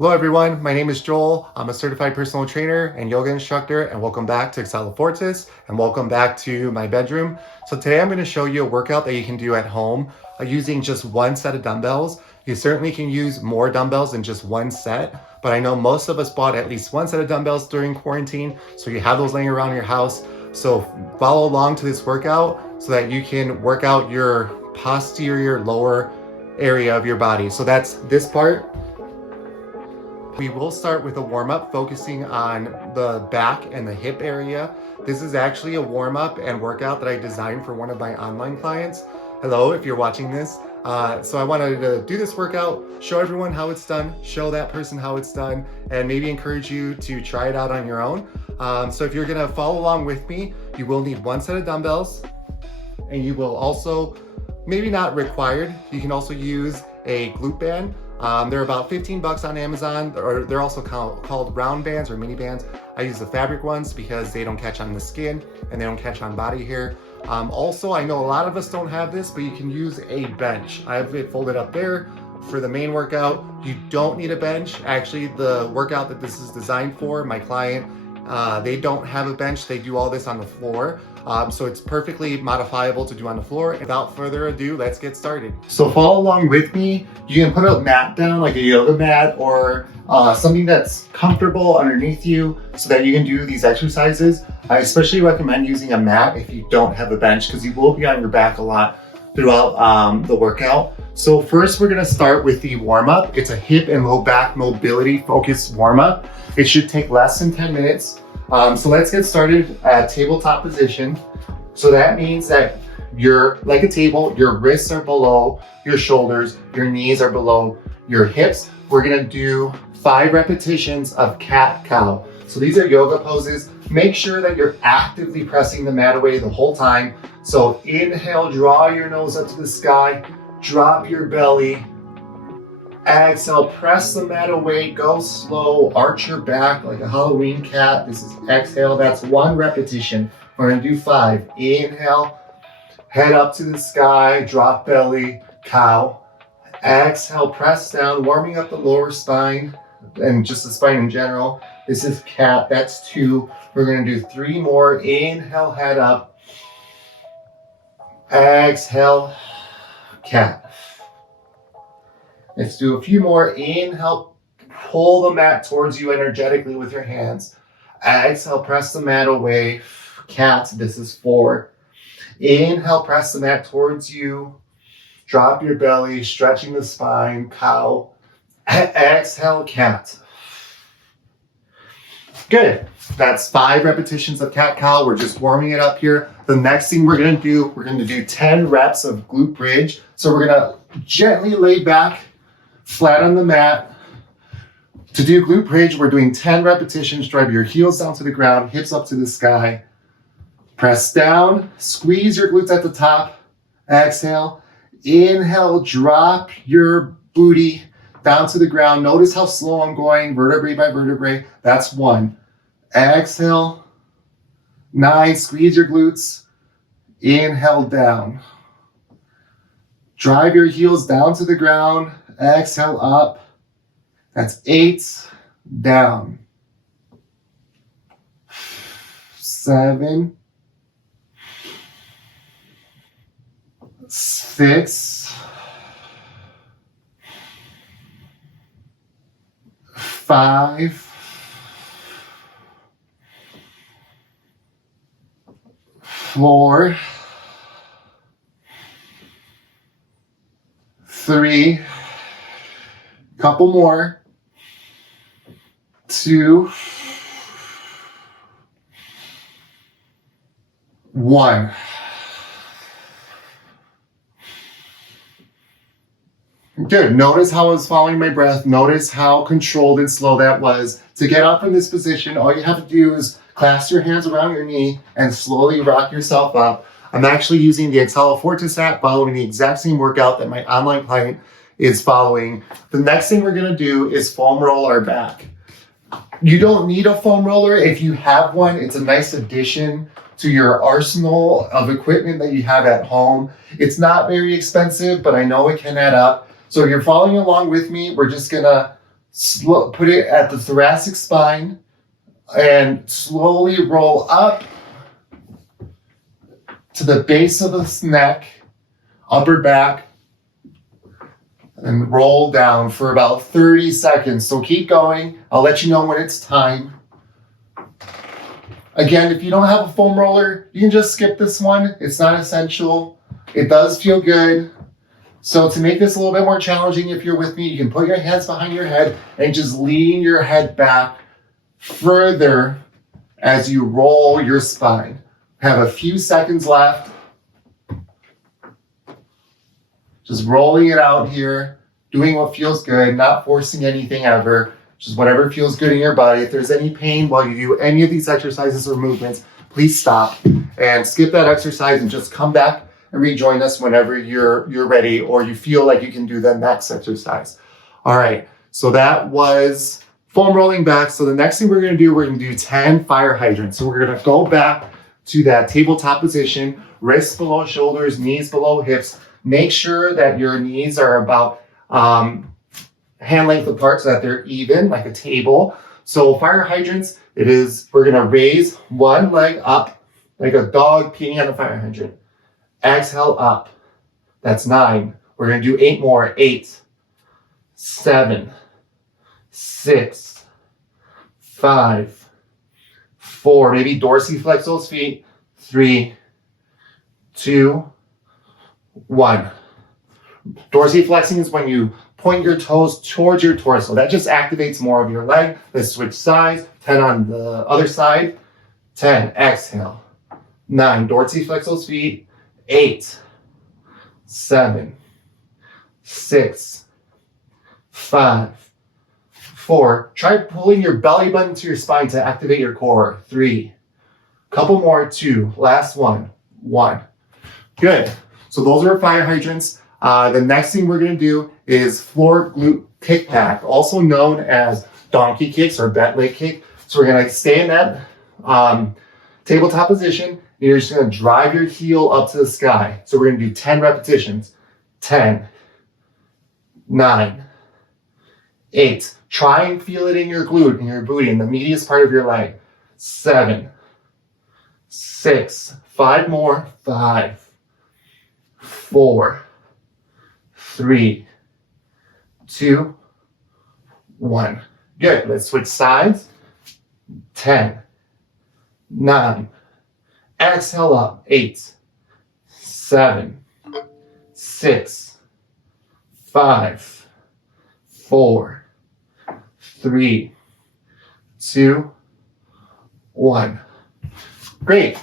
Hello everyone, my name is Joel. I'm a certified personal trainer and yoga instructor, and welcome back to Excella Fortis and welcome back to my bedroom. So today I'm going to show you a workout that you can do at home using just one set of dumbbells. You certainly can use more dumbbells than just one set, but I know most of us bought at least one set of dumbbells during quarantine, so you have those laying around your house. So follow along to this workout so that you can work out your posterior lower area of your body. So that's this part. We will start with a warm-up focusing on the back and the hip area. This is actually a warm-up and workout that I designed for one of my online clients. Hello, if you're watching this. So I wanted to do this workout, show everyone how it's done, show that person how it's done, and maybe encourage you to try it out on your own. So if you're gonna follow along with me, you will need one set of dumbbells, and you will also, maybe not required, you can also use a glute band. They're about 15 bucks on Amazon, or they're also called round bands or mini bands. I use the fabric ones because they don't catch on the skin and they don't catch on body hair. Also, I know a lot of us don't have this, but you can use a bench. I have it folded up there for the main workout. You don't need a bench. Actually, the workout that this is designed for, my client, they don't have a bench. They do all this on the floor. So it's perfectly modifiable to do on the floor. Without further ado, let's get started. So follow along with me. You can put a mat down, like a yoga mat, or something that's comfortable underneath you so that you can do these exercises. I especially recommend using a mat if you don't have a bench, because you will be on your back a lot throughout the workout. So first we're gonna start with the warm-up. It's a hip and low back mobility focused warm-up. It should take less than 10 minutes. So let's get started at tabletop position. So that means that you're like a table, your wrists are below your shoulders, your knees are below your hips. We're gonna do 5 repetitions of cat-cow. So these are yoga poses. Make sure that you're actively pressing the mat away the whole time. So inhale, draw your nose up to the sky, drop your belly. Exhale, press the mat away, go slow, arch your back like a Halloween cat. This is exhale, that's 1 repetition. We're gonna do 5. Inhale, head up to the sky, drop belly, cow. Exhale, press down, warming up the lower spine and just the spine in general. This is cat, that's 2. We're gonna do 3 more. Inhale, head up. Exhale, cat. Let's do a few more. Inhale, pull the mat towards you energetically with your hands. Exhale, press the mat away. Cat, this is 4. Inhale, press the mat towards you. Drop your belly, stretching the spine, cow. Exhale, cat. Good. That's 5 repetitions of cat-cow. We're just warming it up here. The next thing we're gonna do 10 reps of glute bridge. So we're gonna gently lay back, flat on the mat. To do glute bridge, we're doing 10 repetitions. Drive your heels down to the ground, hips up to the sky. Press down, squeeze your glutes at the top. Exhale. Inhale, drop your booty down to the ground. Notice how slow I'm going, vertebrae by vertebrae. That's 1. Exhale. 9, squeeze your glutes. Inhale, down. Drive your heels down to the ground. Exhale, up. That's 8, down. 7, 6, 5, 4, 3, couple more, 2, 1. Good. Notice how I was following my breath. Notice how controlled and slow that was. To get up from this position, all you have to do is clasp your hands around your knee and slowly rock yourself up. I'm actually using the Excella Fortis app, following the exact same workout that my online client is following. The next thing we're gonna do is foam roll our back. You don't need a foam roller. If you have one, it's a nice addition to your arsenal of equipment that you have at home. It's not very expensive, but I know it can add up. So if you're following along with me, we're just gonna Put it at the thoracic spine and slowly roll up to the base of the neck, upper back, and roll down for about 30 seconds. So keep going. I'll let you know when it's time. Again, if you don't have a foam roller, you can just skip this one. It's not essential. It does feel good. So to make this a little bit more challenging, if you're with me, you can put your hands behind your head and just lean your head back further as you roll your spine. Have a few seconds left. Just rolling it out here, doing what feels good, not forcing anything ever, just whatever feels good in your body. If there's any pain while you do any of these exercises or movements, please stop and skip that exercise and just come back and rejoin us whenever you're ready or you feel like you can do the next exercise. All right, so that was foam rolling back. So the next thing we're gonna do 10 fire hydrants. So we're gonna go back to that tabletop position, wrists below shoulders, knees below hips. Make sure that your knees are about hand length apart so that they're even, like a table. So fire hydrants, we're gonna raise one leg up like a dog peeing on a fire hydrant. Exhale up. That's 9. We're going to do 8 more. 8, 7, 6, 5, 4. Maybe dorsiflex those feet. 3, 2, 1. Dorsiflexing is when you point your toes towards your torso. That just activates more of your leg. Let's switch sides. 10 on the other side. 10. Exhale. 9. Dorsiflex those feet. 8, 7, 6, 5, 4. Try pulling your belly button to your spine to activate your core. 3. Couple more. 2. Last one. 1. Good. So those are fire hydrants. The next thing we're going to do is floor glute kickback, also known as donkey kicks or bent leg kick. So we're going to stay in that tabletop position. You're just going to drive your heel up to the sky. So we're going to do 10 repetitions. 10, 9, 8. Try and feel it in your glute, in your booty, in the medius part of your leg. 7, 6, 5 more. 5, 4, 3, 2, 1. Good. Let's switch sides. 10, 9. Exhale up. 8, 7, 6, 5, 4, 3, 2, 1. Great.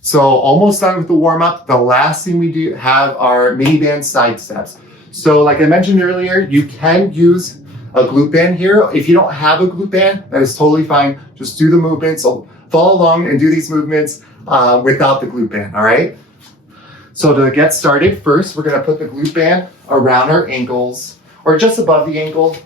So almost done with the warm up. The last thing we do have are miniband side steps. So like I mentioned earlier, you can use a glute band here. If you don't have a glute band, that is totally fine. Just do the movements. So follow along and do these movements without the glute band, all right? So to get started, first, we're gonna put the glute band around our ankles or just above the ankle.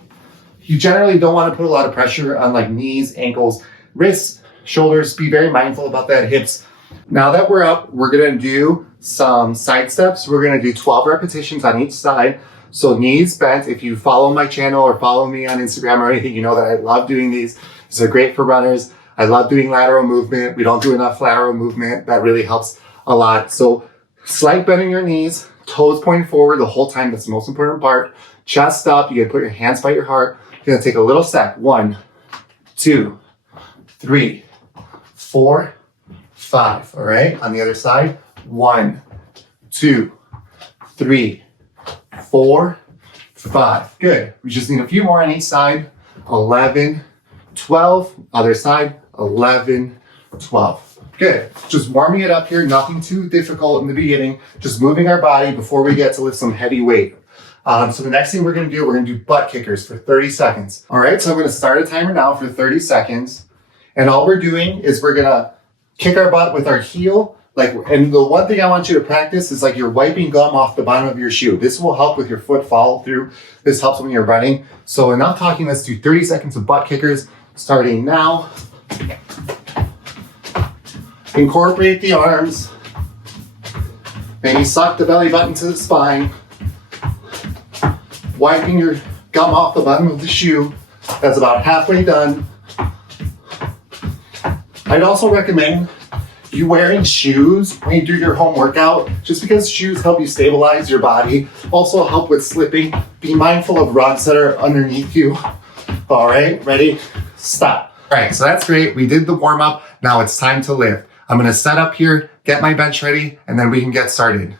You generally don't wanna put a lot of pressure on like knees, ankles, wrists, shoulders. Be very mindful about that, hips. Now that we're up, we're gonna do some side steps. We're gonna do 12 repetitions on each side. So knees bent. If you follow my channel or follow me on Instagram or anything, you know that I love doing these. These are great for runners. I love doing lateral movement. We don't do enough lateral movement. That really helps a lot. So slight bend in your knees, toes pointing forward the whole time. That's the most important part. Chest up. You can put your hands by your heart. You're gonna take a little step. 1, 2, 3, 4, 5. All right. On the other side. 1, 2, 3, 4, 5. Good. We just need a few more on each side. 11, 12. Other side. 11, 12. Good. Just warming it up here. Nothing too difficult in the beginning. Just moving our body before we get to lift some heavy weight. So the next thing we're going to do butt kickers for 30 seconds. All right. So I'm going to start a timer now for 30 seconds. And all we're doing is we're going to kick our butt with our heel. And the one thing I want you to practice is like you're wiping gum off the bottom of your shoe. This will help with your foot follow through. This helps when you're running. So enough talking. Let's do 30 seconds of butt kickers starting now. Incorporate the arms. Maybe suck the belly button to the spine. Wiping your gum off the bottom of the shoe. That's about halfway done. I'd also recommend you wearing shoes when you do your home workout, just because shoes help you stabilize your body, also help with slipping. Be mindful of rugs that are underneath you. All right, ready? Stop. All right, so that's great. We did the warm up. Now it's time to lift. I'm gonna set up here, get my bench ready, and then we can get started.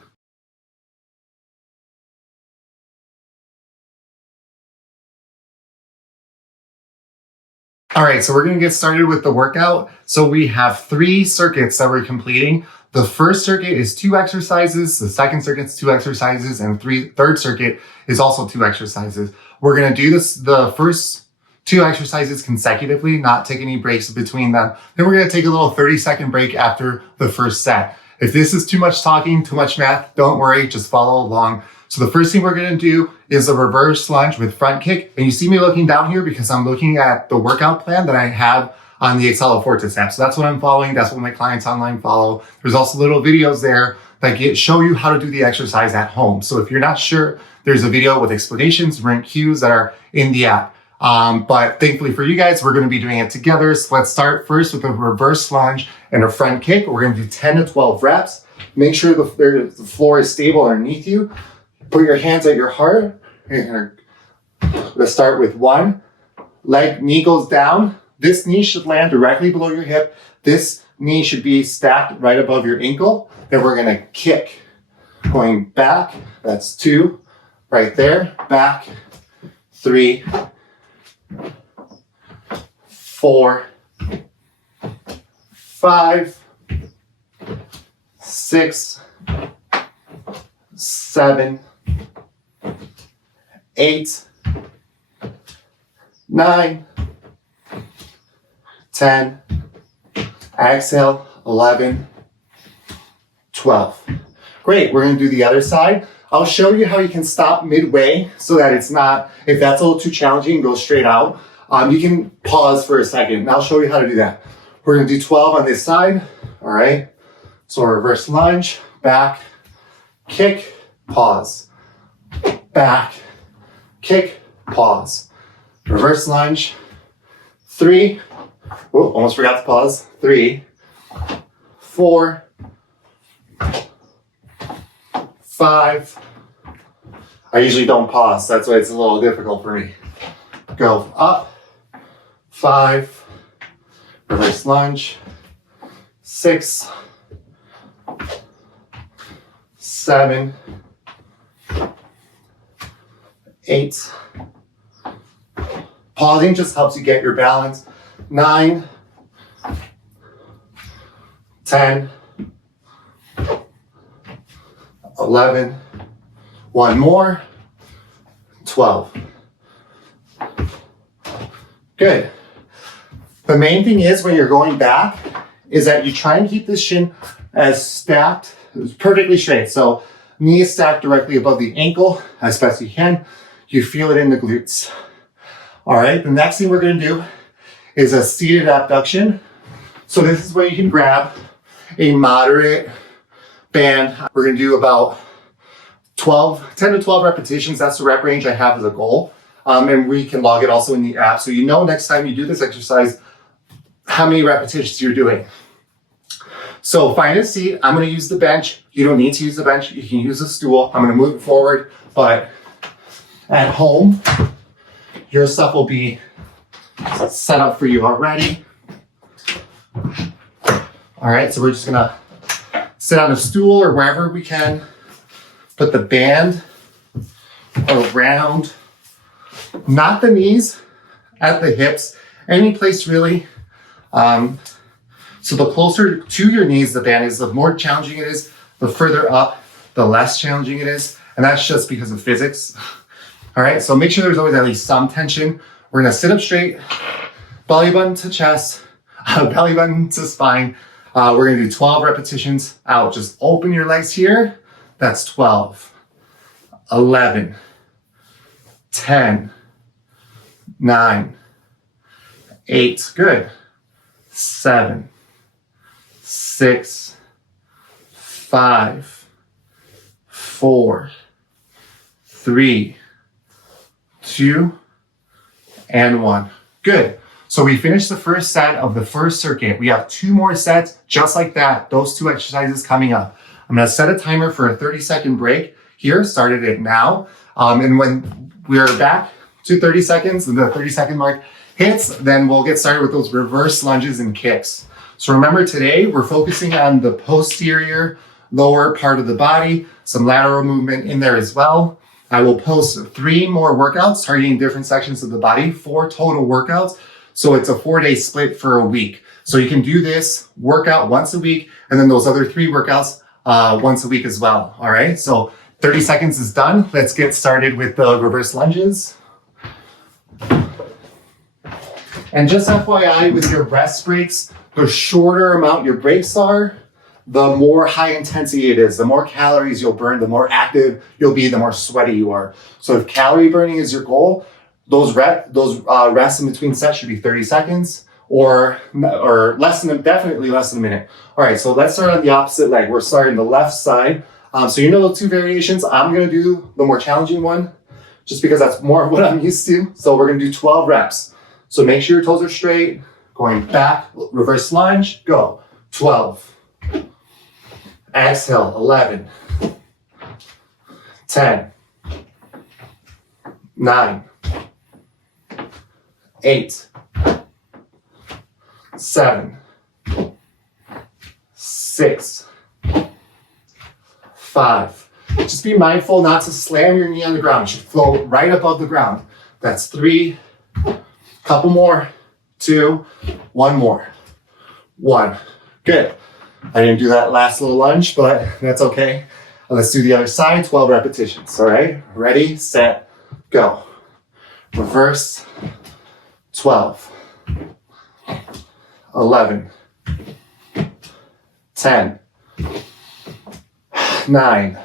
All right, so we're gonna get started with the workout. So we have 3 circuits that we're completing. The first circuit is 2 exercises, the second circuit is 2 exercises, and third circuit is also 2 exercises. We're gonna do the first 2 exercises consecutively, not take any breaks between them. Then we're gonna take a little 30-second break after the first set. If this is too much talking, too much math, don't worry, just follow along. So the first thing we're gonna do is a reverse lunge with front kick. And you see me looking down here because I'm looking at the workout plan that I have on the Excelofortis app. So that's what I'm following. That's what my clients online follow. There's also little videos there that show you how to do the exercise at home. So if you're not sure, there's a video with explanations, rank cues that are in the app. But thankfully for you guys, we're gonna be doing it together. So let's start first with a reverse lunge and a front kick. We're gonna do 10 to 12 reps. Make sure the floor is stable underneath you. Put your hands at your heart. Let's start with 1. Knee goes down. This knee should land directly below your hip. This knee should be stacked right above your ankle. Then we're gonna kick. Going back, that's 2. Right there, back, 3, 4, 5, 6, 7, 8, 9, 10, exhale, 11, 12. Great, we're gonna do the other side. I'll show you how you can stop midway so that it's not, if that's a little too challenging, go straight out. You can pause for a second and I'll show you how to do that. We're gonna do 12 on this side, all right? So reverse lunge, back, kick, pause, back, kick, pause. Reverse lunge, 3, oh, almost forgot to pause, 3, 4, 5, I usually don't pause, that's why it's a little difficult for me. Go up, 5, reverse lunge, 6, 7, 8. Pausing just helps you get your balance. 9, 10, 11, 1 more, 12. Good. The main thing is when you're going back is that you try and keep this shin as stacked, perfectly straight. So knee is stacked directly above the ankle as best you can. You feel it in the glutes. All right, the next thing we're gonna do is a seated abduction. So this is where you can grab a moderate band. We're gonna do about 10 to 12 repetitions. That's the rep range I have as a goal. And we can log it also in the app. So you know next time you do this exercise, how many repetitions you're doing. So find a seat. I'm gonna use the bench. You don't need to use the bench. You can use a stool. I'm gonna move it forward, but at home, your stuff will be set up for you already. All right, so we're just gonna sit on a stool or wherever we can. Put the band around, not the knees, at the hips, any place really. So the closer to your knees the band is, the more challenging it is. The further up, the less challenging it is. And that's just because of physics. All right, so make sure there's always at least some tension. We're gonna sit up straight, belly button to chest, belly button to spine. We're gonna do 12 repetitions out. Just open your legs here. That's 12, 11, 10, 9, 8, good, 7, 6, 5, 4, 3, 2, and 1. Good. So we finished the first set of the first circuit. We have 2 more sets just like that. Those 2 exercises coming up. I'm going to set a timer for a 30-second break here. Started it now. And when we're back to 30 seconds, and the 30-second mark hits, then we'll get started with those reverse lunges and kicks. So remember, today we're focusing on the posterior lower part of the body, some lateral movement in there as well. I will post 3 more workouts targeting different sections of the body, 4 total workouts. So it's a 4-day split for a week. So you can do this workout once a week, and then those other 3 workouts once a week as well. All right. So 30 seconds is done. Let's get started with the reverse lunges. And just FYI, with your rest breaks, the shorter amount your breaks are, the more high intensity it is. The more calories you'll burn, the more active you'll be, the more sweaty you are. So if calorie burning is your goal, those rests in between sets should be 30 seconds or definitely less than a minute. All right, so let's start on the opposite leg. We're starting the left side. So you know the 2 variations. I'm going to do the more challenging one just because that's more of what I'm used to. So we're going to do 12 reps. So make sure your toes are straight. Going back, reverse lunge, go. 12. Exhale, 11. 10. 9. 8. 7. 6. 5. Just be mindful not to slam your knee on the ground. It should flow right above the ground. That's 3. Couple more. 2. 1 more. 1. Good. I didn't do that last little lunge, but that's okay. Let's do the other side, 12 repetitions. All right. Ready, set, go. Reverse. 12. 11. 10. 9.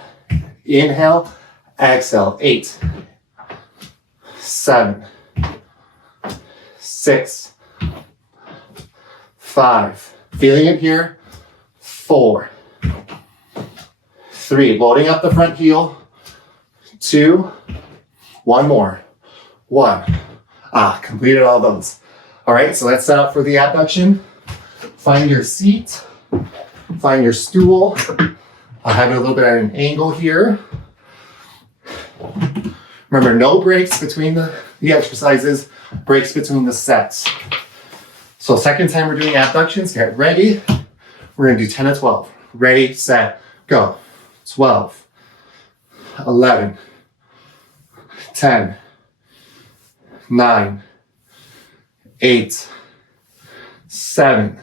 Inhale, exhale. 8. 7. 6. 5. Feeling it here. 4. 3. Loading up the front heel. 2. 1 more. 1. Completed all those. All right, so let's set up for the abduction. Find your seat. Find your stool. I'll have it a little bit at an angle here. Remember, no breaks between the exercises, breaks between the sets. So second time we're doing abductions, get ready. We're gonna do 10 to 12. Ready, set, go. 12, 11, 10, 9, 8, 7,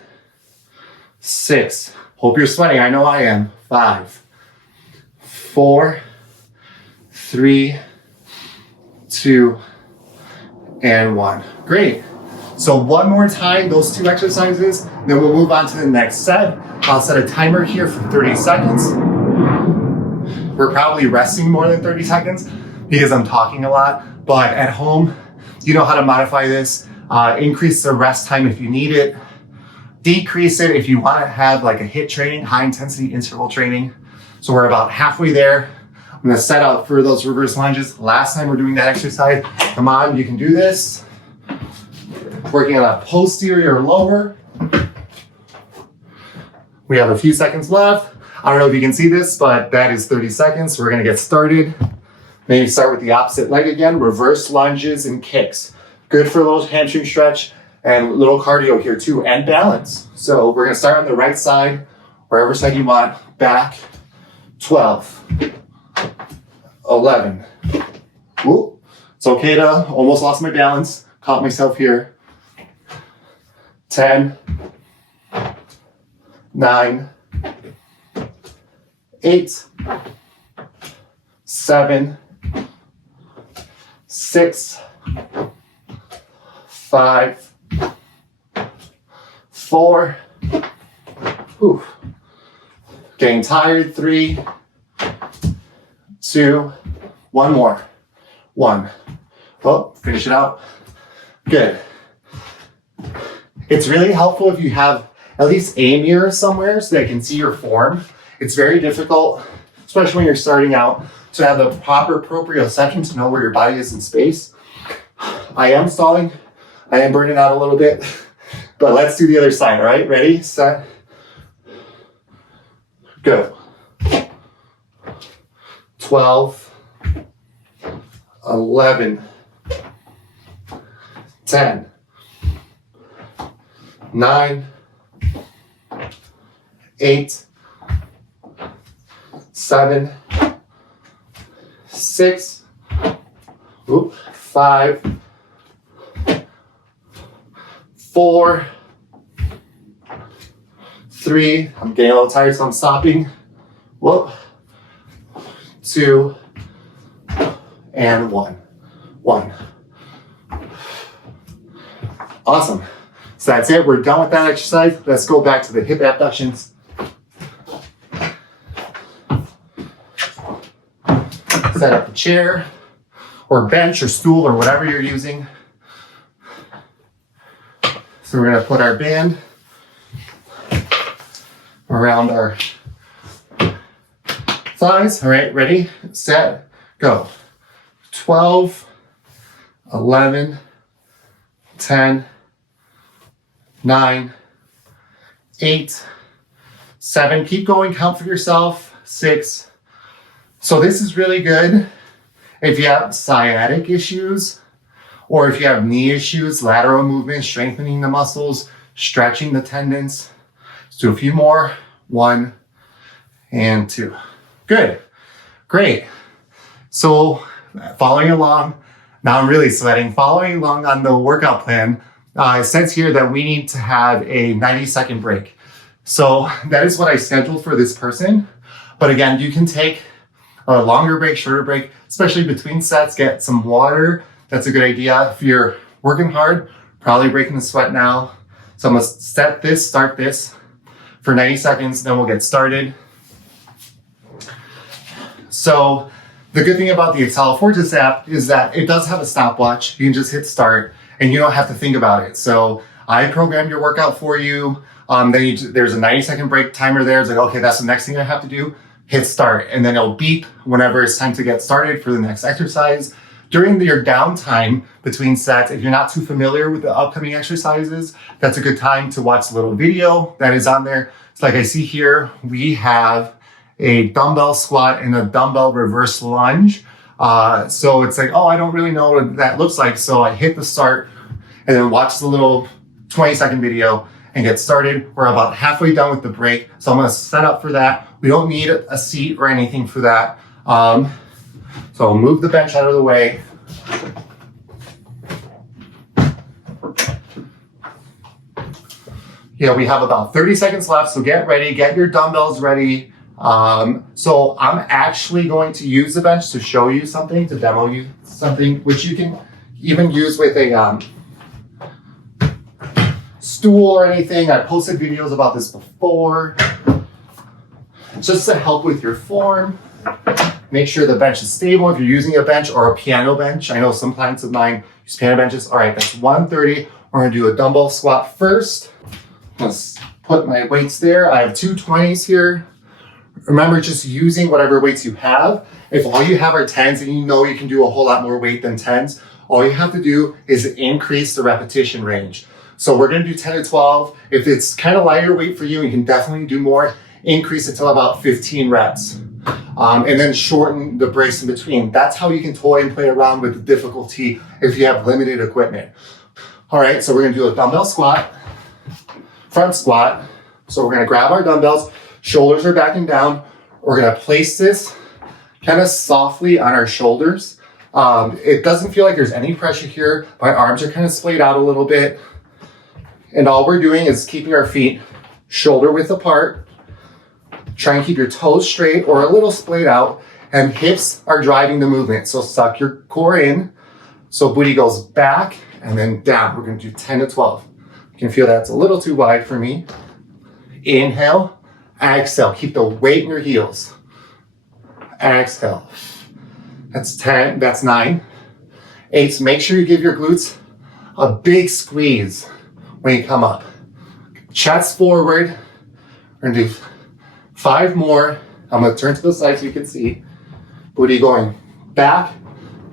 6. Hope you're sweating, I know I am. 5, 4, 3, 2, and 1. Great. So one more time, those 2 exercises, then we'll move on to the next set. I'll set a timer here for 30 seconds. We're probably resting more than 30 seconds because I'm talking a lot, but at home, you know how to modify this. Increase the rest time if you need it. Decrease it if you want to have like a HIIT training, high intensity interval training. So we're about halfway there. I'm gonna set up for those reverse lunges. Last time we're doing that exercise. Come on, you can do this. Working on a posterior lower. We have a few seconds left. I don't know if you can see this, but that is 30 seconds. So we're gonna get started. Maybe start with the opposite leg again. Reverse lunges and kicks. Good for a little hamstring stretch and a little cardio here too, and balance. So we're gonna start on the right side, wherever side you want. Back, 12, 11. Ooh, it's okay to almost lost my balance. Caught myself here. 10, 9, 8, 7, 6, 5, 4. Whew. Getting tired. 3, 2, 1 more. 1. Oh, finish it out. Good. It's really helpful if you have at least a mirror somewhere so they can see your form. It's very difficult, especially when you're starting out, to have the proper proprioception to know where your body is in space. I am stalling. I am burning out a little bit, but let's do the other side. All right, ready, set, go. 12, 11, 10, 9, 8, 7, 6, 5, 4, 3, I'm getting a little tired, so I'm stopping. 2, and 1. Awesome. So that's it. We're done with that exercise. Let's go back to the hip abductions. Set up the chair or bench or stool or whatever you're using. So we're going to put our band around our thighs. All right, ready, set, go. 12, 11, 10, 9, 8, 7. Keep going, count for yourself. 6. So this is really good if you have sciatic issues or if you have knee issues, lateral movement, strengthening the muscles, stretching the tendons. Let's do a few more. 1 and 2. Good. Great. So following along, now I'm really sweating. Following along on the workout plan, it says here that we need to have a 90-second break. So that is what I scheduled for this person. But again, you can take a longer break, shorter break, especially between sets, get some water. That's a good idea. If you're working hard, probably breaking the sweat now. So I'm gonna start this for 90 seconds, then we'll get started. So the good thing about the Excel Fortis app is that it does have a stopwatch. You can just hit start and you don't have to think about it. So I programmed your workout for you. There's a 90-second break timer there. It's like, okay, that's the next thing I have to do. Hit start, and then it'll beep whenever it's time to get started for the next exercise. During your downtime between sets, if you're not too familiar with the upcoming exercises, that's a good time to watch the little video that is on there. So like I see here, we have a dumbbell squat and a dumbbell reverse lunge. So it's like, oh, I don't really know what that looks like. So I hit the start and then watch the little 20-second video and get started. We're about halfway done with the break. So I'm gonna set up for that. We don't need a seat or anything for that. So I'll move the bench out of the way. Yeah, we have about 30 seconds left, so get ready, get your dumbbells ready. So I'm actually going to use the bench to show you something, to demo you something, which you can even use with a stool or anything. I posted videos about this before. Just to help with your form. Make sure the bench is stable if you're using a bench or a piano bench. I know some clients of mine use piano benches. All right, that's 130. We're gonna do a dumbbell squat first. Let's put my weights there. I have 2 20s here. Remember, just using whatever weights you have. If all you have are 10s and you know you can do a whole lot more weight than 10s, all you have to do is increase the repetition range. So we're gonna do 10 to 12. If it's kind of lighter weight for you, you can definitely do more. Increase it to about 15 reps. And then shorten the breaks in between. That's how you can toy and play around with the difficulty if you have limited equipment. All right, so we're gonna do a dumbbell squat, front squat. So we're gonna grab our dumbbells, shoulders are back and down. We're gonna place this kind of softly on our shoulders. It doesn't feel like there's any pressure here. My arms are kind of splayed out a little bit. And all we're doing is keeping our feet shoulder width apart. Try and keep your toes straight or a little splayed out, and hips are driving the movement. So suck your core in. So booty goes back and then down. We're gonna do 10 to 12. You can feel that's a little too wide for me. Inhale, exhale. Keep the weight in your heels. Exhale. That's 10, that's 9. 8, make sure you give your glutes a big squeeze when you come up. Chest forward. We're gonna do 5 more. I'm gonna turn to the side so you can see. Booty going back,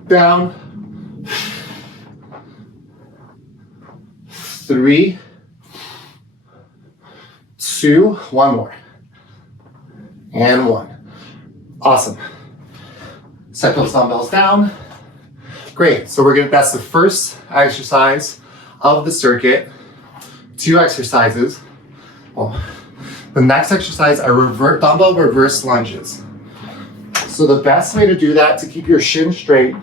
down, 3, 2, one more, and 1. Awesome. Set those dumbbells down. Great, so that's the first exercise of the circuit. 2 exercises. Oh. The next exercise are dumbbell reverse lunges. So the best way to do that to keep your shin straight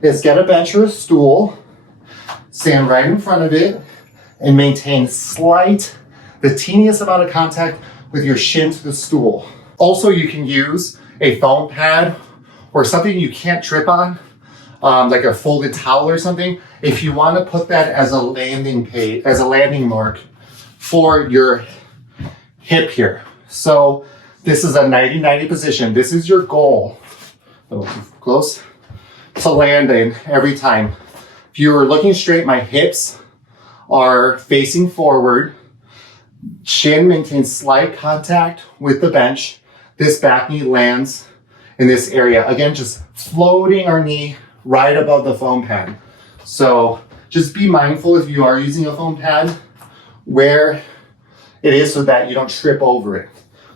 is get a bench or a stool, stand right in front of it, and maintain the teeniest amount of contact with your shin to the stool. Also, you can use a foam pad or something you can't trip on, like a folded towel or something, if you want to put that as a landing mark for your hip here. So this is a 90-90 position. This is your goal. Close to land in every time. If you're looking straight, my hips are facing forward. Shin maintains slight contact with the bench. This back knee lands in this area. Again, just floating our knee right above the foam pad. So just be mindful if you are using a foam pad where it is so that you don't trip over it.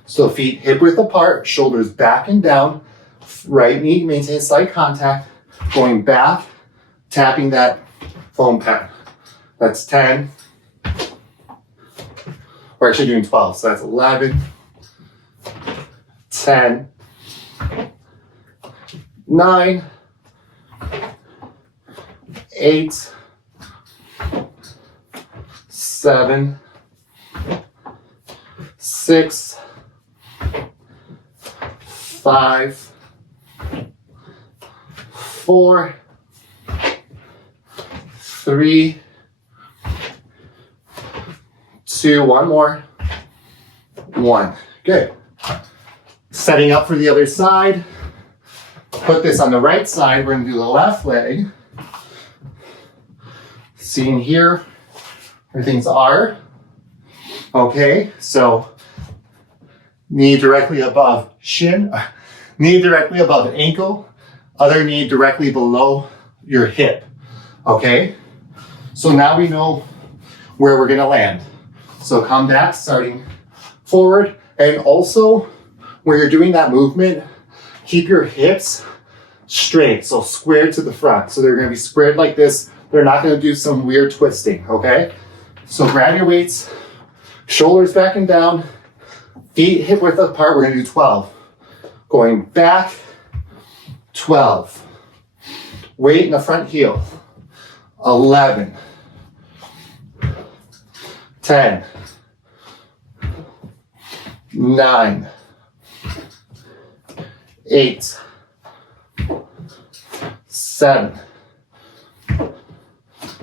So feet hip width apart, shoulders back and down, right knee maintains slight contact, going back, tapping that foam pad. That's 10. We're actually doing 12, so that's 11, 10, 9, 8, 7, 6, 5, 4, 3, 2, one more, 1. Good. Setting up for the other side. Put this on the right side. We're going to do the left leg. Seeing here where things are. Okay, so knee directly above shin, knee directly above ankle, other knee directly below your hip. Okay, so now we know where we're gonna land. So come back, starting forward, and also when you're doing that movement, keep your hips straight, so squared to the front. So they're gonna be squared like this. They're not gonna do some weird twisting, okay? So grab your weights, shoulders back and down, feet hip width apart. We're gonna do 12. Going back, 12. Weight in the front heel, 11, 10, 9, 8, 7,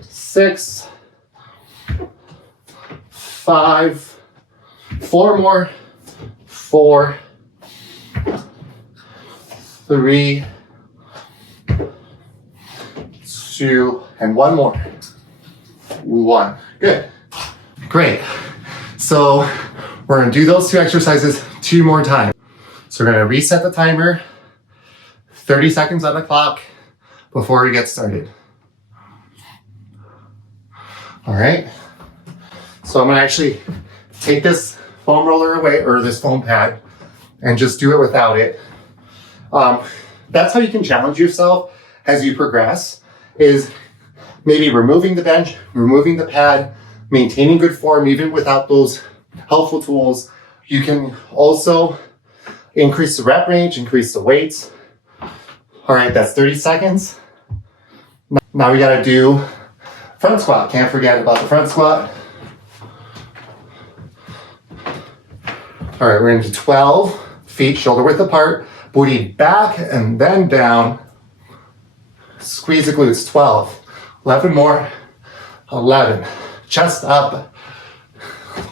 6, 5, 4 more, 4, 3, 2, and 1 more. 1. Good. Great. So we're going to do those 2 exercises 2 more times. So we're going to reset the timer, 30 seconds on the clock before we get started. All right. So I'm going to actually take this foam roller away, or this foam pad, and just do it without it. That's how you can challenge yourself as you progress, is maybe removing the bench, removing the pad, maintaining good form even without those helpful tools. You can also increase the rep range, increase the weights. All right, that's 30 seconds. Now we got to do front squat. Can't forget about the front squat. All right, we're going to do 12. Feet shoulder width apart, booty back and then down. Squeeze the glutes, 12. 11 more, 11. Chest up,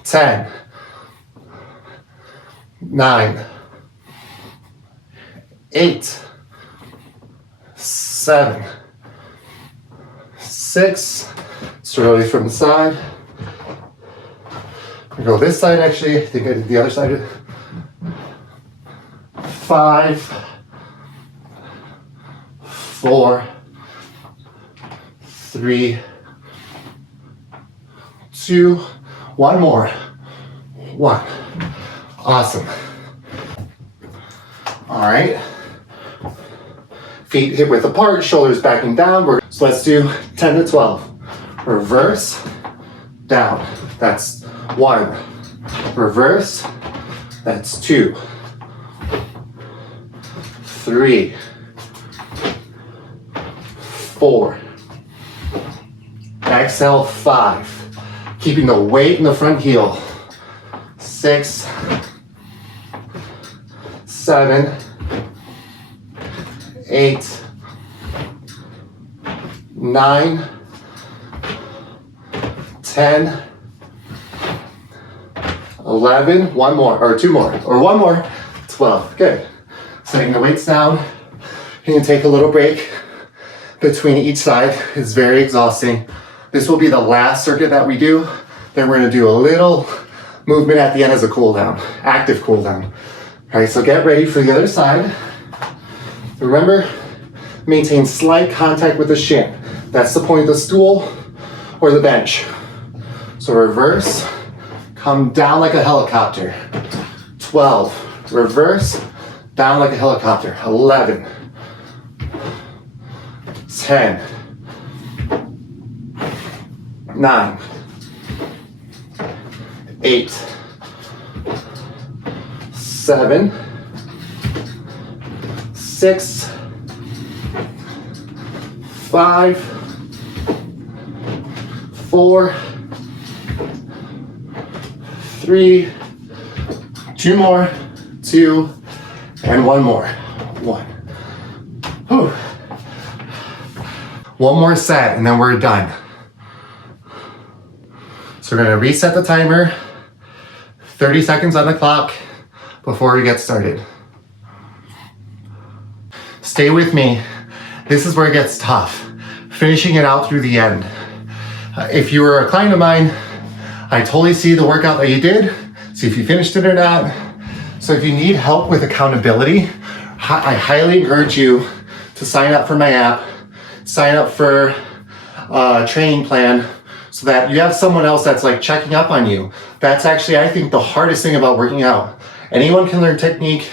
10, 9, 8, 7, 6. Slowly from the side. I go this side actually. I think I did the other side. 5, 4, 3, 2, one more, 1. Awesome. All right. Feet hip width apart, shoulders backing down. So let's do 10 to 12. Reverse, down. That's 1. Reverse, that's 2. 3. 4. Exhale, 5. Keeping the weight in the front heel. 6. 7. 8. 9. 10. 11. One more, or 2 more, or 1 more. 12. Good. Setting the weights down. You can take a little break between each side. It's very exhausting. This will be the last circuit that we do. Then we're gonna do a little movement at the end as a cool down, active cool down. All right, so get ready for the other side. Remember, maintain slight contact with the shin. That's the point of the stool or the bench. So reverse, come down like a helicopter. 12, reverse, down like a helicopter. 11, 10, 9, 8, 7, 6, 5, 4, 3, 2 more, 2, and 1 more. 1. Whew. 1 more set and then we're done. So we're gonna reset the timer, 30 seconds on the clock before we get started. Stay with me. This is where it gets tough, finishing it out through the end. If you were a client of mine, I totally see the workout that you did, see if you finished it or not. So if you need help with accountability, I highly encourage you to sign up for my app, sign up for a training plan so that you have someone else that's like checking up on you. That's actually, I think, the hardest thing about working out. Anyone can learn technique,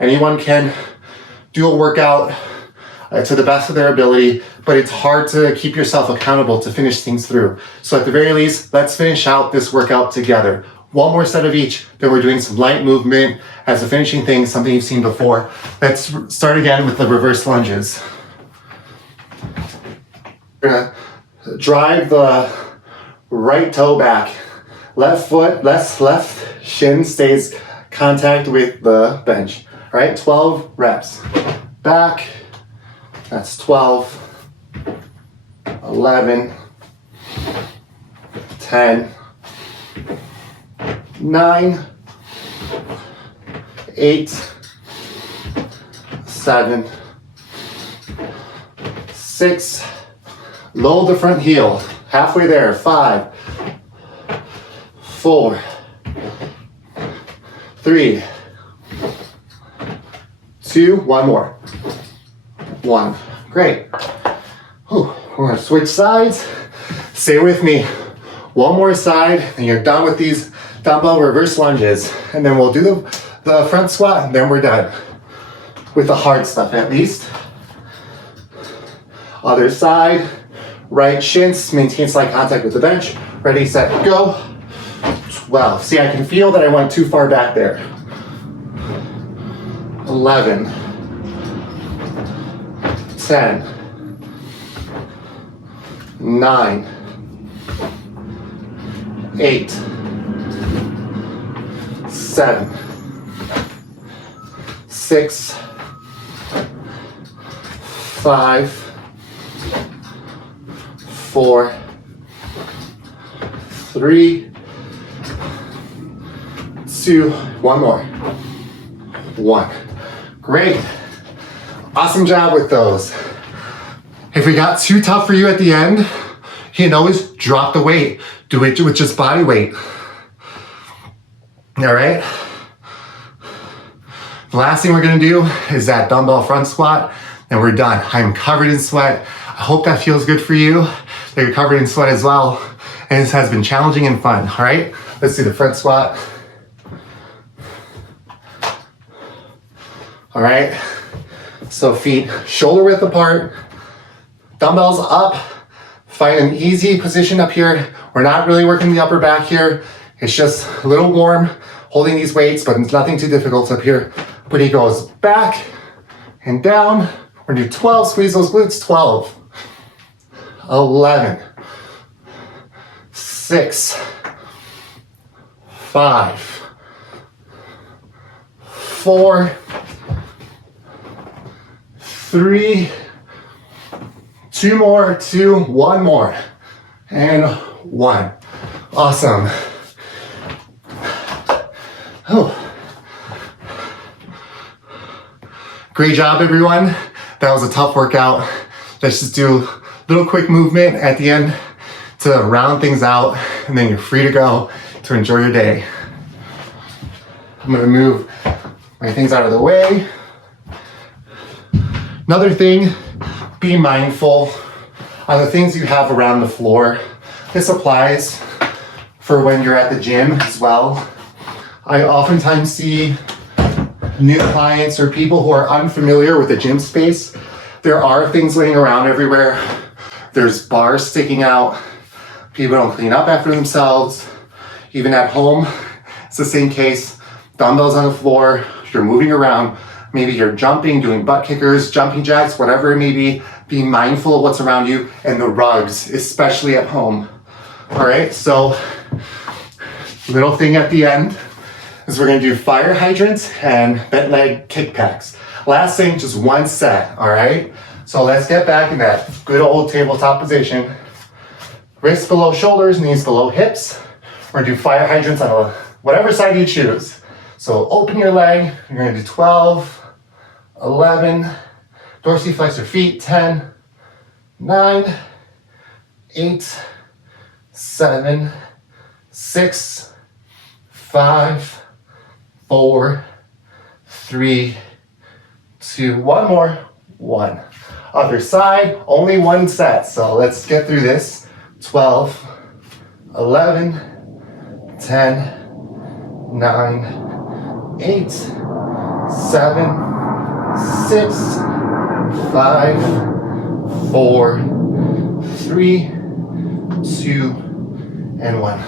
anyone can do a workout to the best of their ability, but it's hard to keep yourself accountable to finish things through. So at the very least, let's finish out this workout together. 1 more set of each, then we're doing some light movement as a finishing thing, something you've seen before. Let's start again with the reverse lunges. We're gonna drive the right toe back. Left foot, left shin stays contact with the bench. All right, 12 reps. Back, that's 12, 11, 10, 9, 8, 7, 6, load the front heel, halfway there, 5, 4, 3, 2, 1 more. 1. Great. Whew. We're gonna switch sides. Stay with me. 1 more side, and you're done with these dumbbell reverse lunges. And then we'll do the front squat, and then we're done. With the hard stuff, at least. Other side. Right shins, maintain slight contact with the bench. Ready, set, go. 12. See, I can feel that I went too far back there. 11. 10, 9, 8, 7, 6, 5, 4, 3, 2, 1 more. 1. Great. Awesome job with those. If it got too tough for you at the end, you can always drop the weight. Do it with just body weight. All right? The last thing we're gonna do is that dumbbell front squat, and we're done. I'm covered in sweat. I hope that feels good for you, that you're covered in sweat as well. and this has been challenging and fun. All right, let's do the front squat. All right, so feet shoulder width apart, dumbbells up. Find an easy position up here. We're not really working the upper back here. It's just a little warm holding these weights, but it's nothing too difficult up here. Booty goes back and down. We're gonna do 12, squeeze those glutes, 12, 11, 6, 5, 4, 3, 2 more, 2, 1 more, and 1. Awesome. Oh. Great job, everyone. That was a tough workout. Let's just do a little quick movement at the end to round things out, and then you're free to go to enjoy your day. I'm gonna move my things out of the way. Another thing, be mindful on the things you have around the floor. This applies for when you're at the gym as well. I oftentimes see new clients or people who are unfamiliar with the gym space. There are things laying around everywhere. There's bars sticking out. People don't clean up after themselves. Even at home, it's the same case. Dumbbells on the floor, you're moving around. Maybe you're jumping, doing butt kickers, jumping jacks, whatever it may be. Be mindful of what's around you, and the rugs, especially at home. All right, so little thing at the end is we're gonna do fire hydrants and bent leg kickbacks. Last thing, just 1 set, all right? So let's get back in that good old tabletop position. Wrists below shoulders, knees below hips. We're gonna do fire hydrants on whatever side you choose. So open your leg, you're gonna do 12, 11, dorsiflex your feet, 10, 9, 8, 7, 6, 5, 4, 3, 2, 1 more, 1. Other side, only 1 set. So let's get through this. 12, 11, 10, 9, 8, 7, 6, 5, 4, 3, 2, and 1.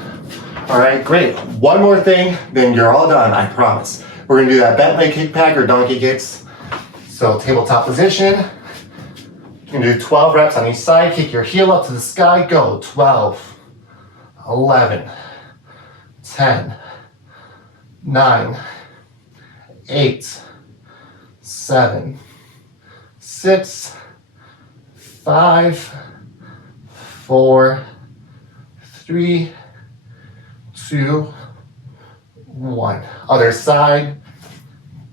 All right, great. One more thing, then you're all done, I promise. We're gonna do that bent leg kickback or donkey kicks. So tabletop position. You're gonna do 12 reps on each side. Kick your heel up to the sky. Go. 12, 11, 10, 9, 8, 7, 6, 5, 4, 3, 2, 1. Other side.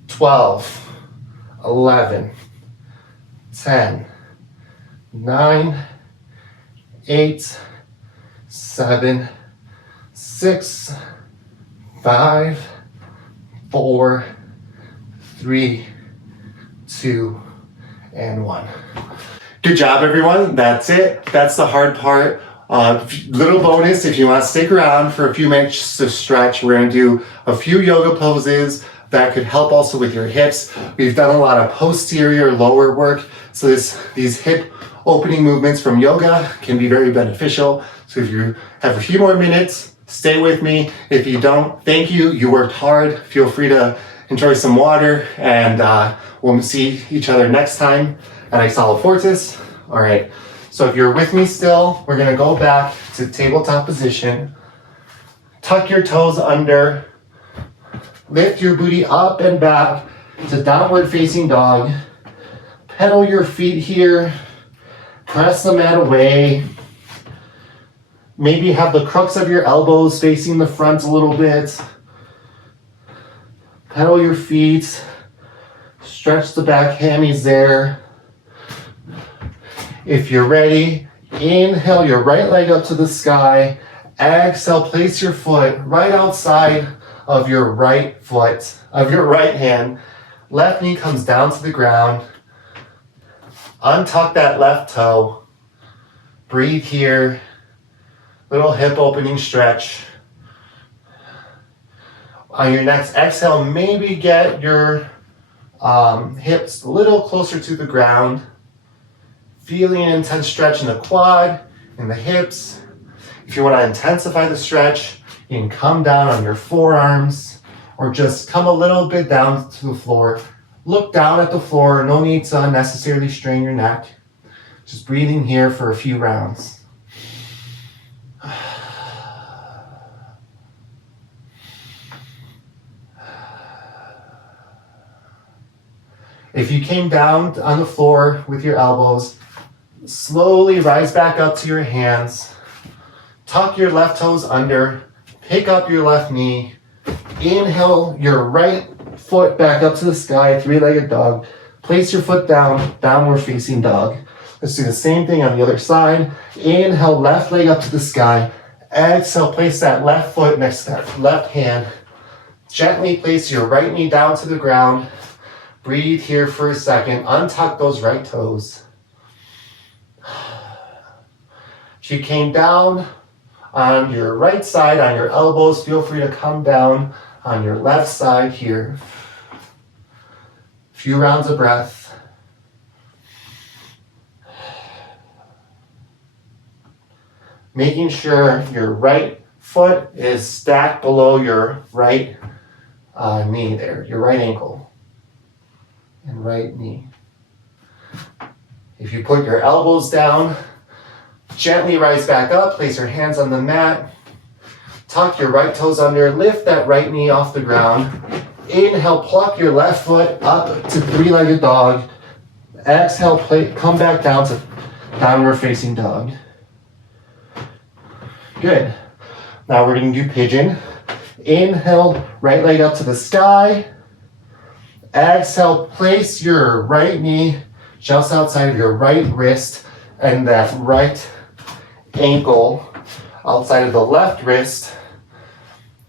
12, 11, 10, 9, 8, 7, 6, 5, 4, 3, 2, and 1. Good job, everyone. That's it. That's the hard part. Little bonus, if you want to stick around for a few minutes to stretch, we're going to do a few yoga poses that could help also with your hips. We've done a lot of posterior lower work, so these hip opening movements from yoga can be very beneficial. So if you have a few more minutes, stay with me. If you don't, thank you. You worked hard. Feel free to enjoy some water, and we'll see each other next time at Exhala Fortis. All right. So if you're with me still, we're gonna go back to tabletop position. Tuck your toes under. Lift your booty up and back to downward facing dog. Pedal your feet here. Press the mat away. Maybe have the crooks of your elbows facing the front a little bit. Pedal your feet. Stretch the back hammies there. If you're ready, inhale your right leg up to the sky. Exhale, place your foot right outside of your right foot, of your right hand. Left knee comes down to the ground. Untuck that left toe. Breathe here. Little hip opening stretch. On your next exhale, maybe get your hips a little closer to the ground. Feeling an intense stretch in the quad and the hips. If you want to intensify the stretch, you can come down on your forearms or just come a little bit down to the floor. Look down at the floor. No need to unnecessarily strain your neck. Just breathing here for a few rounds. If you came down on the floor with your elbows, slowly rise back up to your hands. Tuck your left toes under. Pick up your left knee. Inhale your right foot back up to the sky, three-legged dog. Place your foot down, downward facing dog. Let's do the same thing on the other side. Inhale, left leg up to the sky. Exhale, place that left foot next to that left hand. Gently place your right knee down to the ground. Breathe here for a second. Untuck those right toes. If you came down on your right side, on your elbows, feel free to come down on your left side here. A few rounds of breath. Making sure your right foot is stacked below your right knee there, your right ankle and right knee. If you put your elbows down, gently rise back up, place your hands on the mat, tuck your right toes under, lift that right knee off the ground. Inhale, pluck your left foot up to three-legged dog. Exhale, come back down to downward facing dog. Good. Now we're going to do pigeon. Inhale, right leg up to the sky. Exhale, place your right knee just outside of your right wrist and that right ankle outside of the left wrist.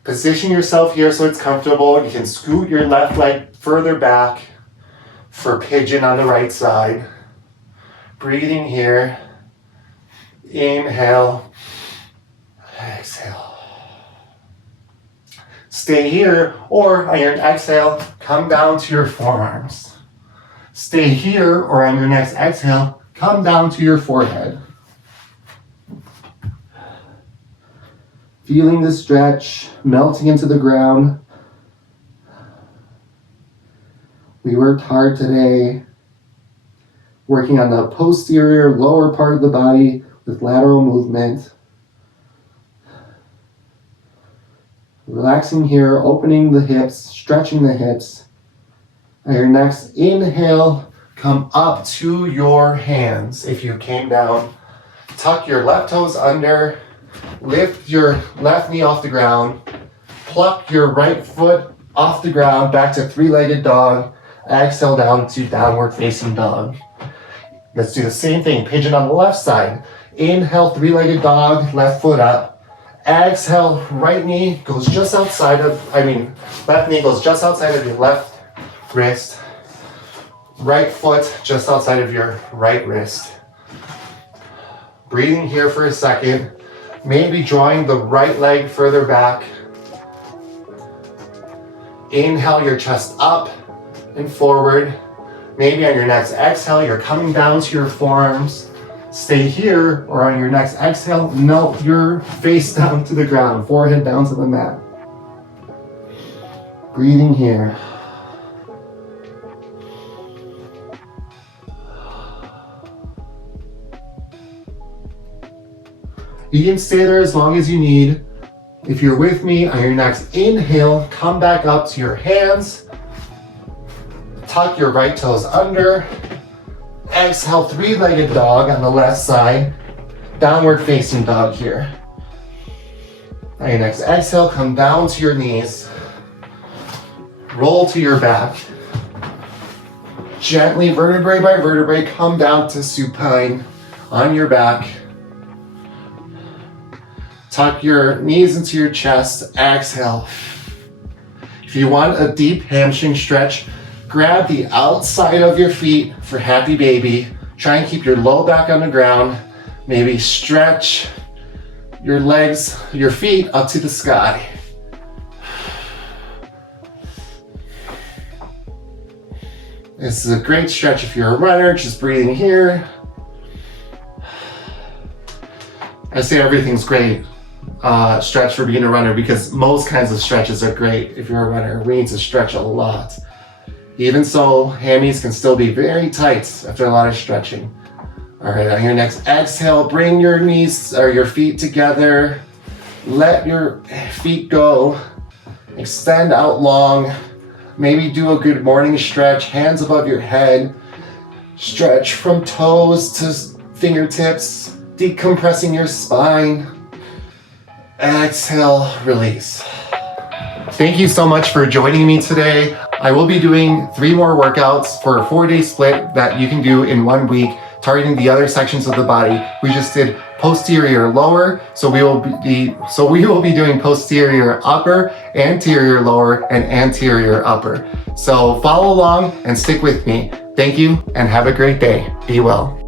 Position yourself here so it's comfortable. You can scoot your left leg further back for pigeon on the right side. Breathing here. Inhale. Exhale. Stay here, or on your exhale, come down to your forearms. Stay here, or on your next exhale, come down to your forehead. Feeling the stretch, melting into the ground. We worked hard today, working on the posterior lower part of the body with lateral movement. Relaxing here, opening the hips, stretching the hips. On your next inhale, come up to your hands. If you came down, tuck your left toes under, lift your left knee off the ground, pluck your right foot off the ground, back to three-legged dog. Exhale down to downward facing dog. Let's do the same thing, pigeon on the left side. Inhale, three-legged dog, left foot up. Exhale, right knee goes just outside of, left knee goes just outside of your left wrist. Right foot just outside of your right wrist. Breathing here for a second. Maybe drawing the right leg further back. Inhale your chest up and forward. Maybe on your next exhale, you're coming down to your forearms. Stay here, or on your next exhale, melt your face down to the ground, forehead down to the mat. Breathing here. You can stay there as long as you need. If you're with me, on your next inhale, come back up to your hands. Tuck your right toes under. Exhale, three-legged dog on the left side. Downward facing dog here. On your next exhale, come down to your knees. Roll to your back. Gently, vertebrae by vertebrae, come down to supine on your back. Tuck your knees into your chest. Exhale. If you want a deep hamstring stretch, grab the outside of your feet for happy baby. Try and keep your low back on the ground. Maybe stretch your legs, your feet up to the sky. This is a great stretch if you're a runner, just breathing here. I say everything's great stretch for being a runner because most kinds of stretches are great if you're a runner. We need to stretch a lot. Even so, hammies can still be very tight after a lot of stretching. All right, on your next exhale, bring your knees or your feet together. Let your feet go. Extend out long. Maybe do a good morning stretch, hands above your head. Stretch from toes to fingertips, decompressing your spine. Exhale, release. Thank you so much for joining me today. I will be doing 3 more workouts for a 4-day split that you can do in 1 week, targeting the other sections of the body. We just did posterior lower, so we will be doing posterior upper, anterior lower, and anterior upper. So follow along and stick with me. Thank you and have a great day. Be well.